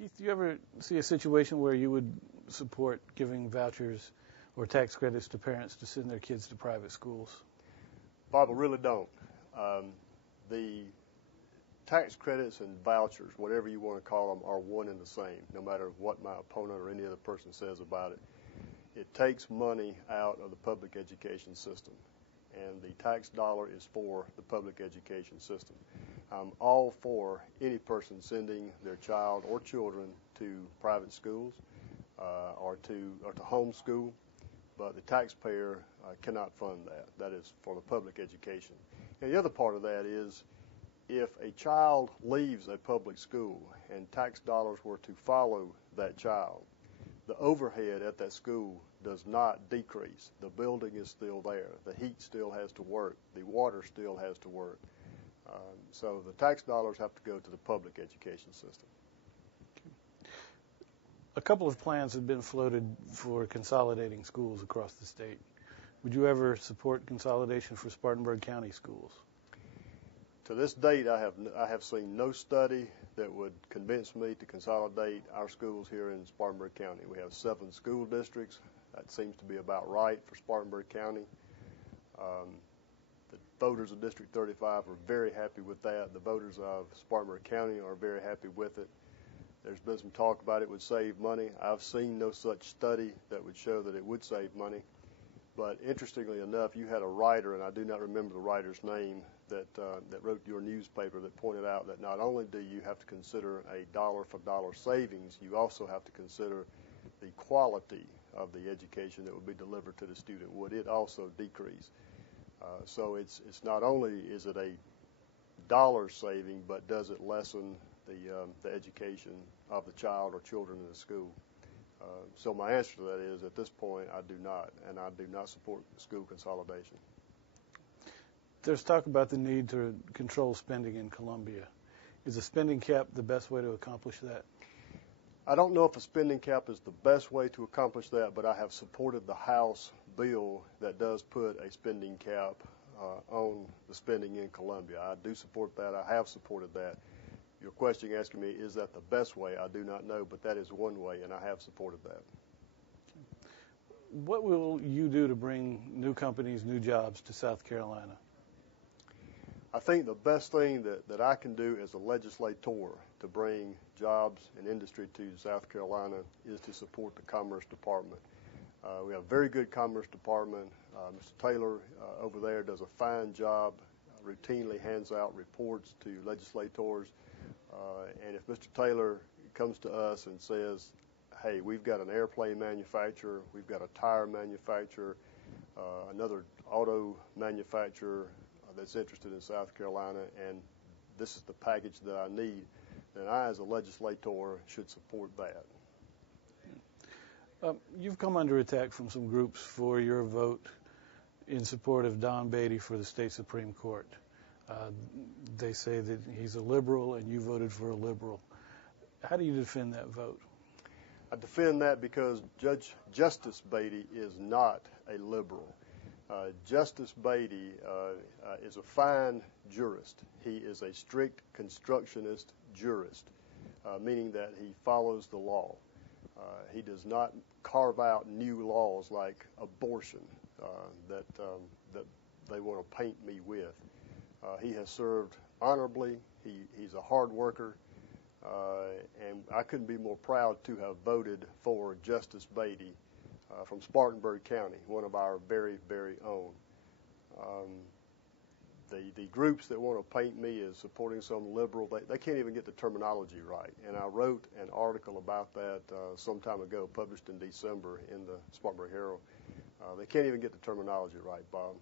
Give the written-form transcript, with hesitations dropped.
Keith, do you ever see a situation where you would support giving vouchers or tax credits to parents to send their kids to private schools? Bob, I really don't. The tax credits and vouchers, whatever you want to call them, are one and the same, no matter what my opponent or any other person says about it. It takes money out of the public education system, and the tax dollar is for the public education system. I'm all for any person sending their child or children to private schools or to homeschool, but the taxpayer cannot fund that. That is for the public education. And the other part of that is if a child leaves a public school and tax dollars were to follow that child, the overhead at that school does not decrease. The building is still there. The heat still has to work. The water still has to work. So the tax dollars have to go to the public education system. A couple of plans have been floated for consolidating schools across the state. Would you ever support consolidation for Spartanburg County schools? To this date, I have seen no study that would convince me to consolidate our schools here in Spartanburg County. We have 7 school districts. That seems to be about right for Spartanburg County. The voters of District 35 are very happy with that. The voters of Spartanburg County are very happy with it. There's been some talk about it would save money. I've seen no such study that would show that it would save money. But interestingly enough, you had a writer, and I do not remember the writer's name, that wrote your newspaper that pointed out that not only do you have to consider a dollar-for-dollar savings, you also have to consider the quality of the education that would be delivered to the student. Would it also decrease? So it's not only is it a dollar saving, but does it lessen the education of the child or children in the school? So my answer to that is, at this point, I do not, and I do not support school consolidation. There's talk about the need to control spending in Columbia. Is a spending cap the best way to accomplish that? I don't know if a spending cap is the best way to accomplish that, but I have supported the House bill that does put a spending cap on the spending in Columbia. I do support that. I have supported that. Your question asking me, is that the best way? I do not know, but that is one way, and I have supported that. What will you do to bring new companies, new jobs to South Carolina? I think the best thing that I can do as a legislator to bring jobs and industry to South Carolina is to support the Commerce Department. We have a very good Commerce Department. Mr. Taylor over there does a fine job, routinely hands out reports to legislators. And if Mr. Taylor comes to us and says, hey, we've got an airplane manufacturer, we've got a tire manufacturer, another auto manufacturer that's interested in South Carolina, and this is the package that I need, then I, as a legislator, should support that. You've come under attack from some groups for your vote in support of Don Beatty for the state Supreme Court. They say that he's a liberal and you voted for a liberal. How do you defend that vote? I defend that because Justice Beatty is not a liberal. Justice Beatty is a fine jurist. He is a strict constructionist jurist, meaning that he follows the law. He does not carve out new laws like abortion that they want to paint me with. He has served honorably. He's a hard worker, and I couldn't be more proud to have voted for Justice Beatty from Spartanburg County, one of our very, very own. The groups that want to paint me as supporting some liberal, they can't even get the terminology right. And I wrote an article about that some time ago, published in December in the Spartanburg Herald. They can't even get the terminology right, Bob.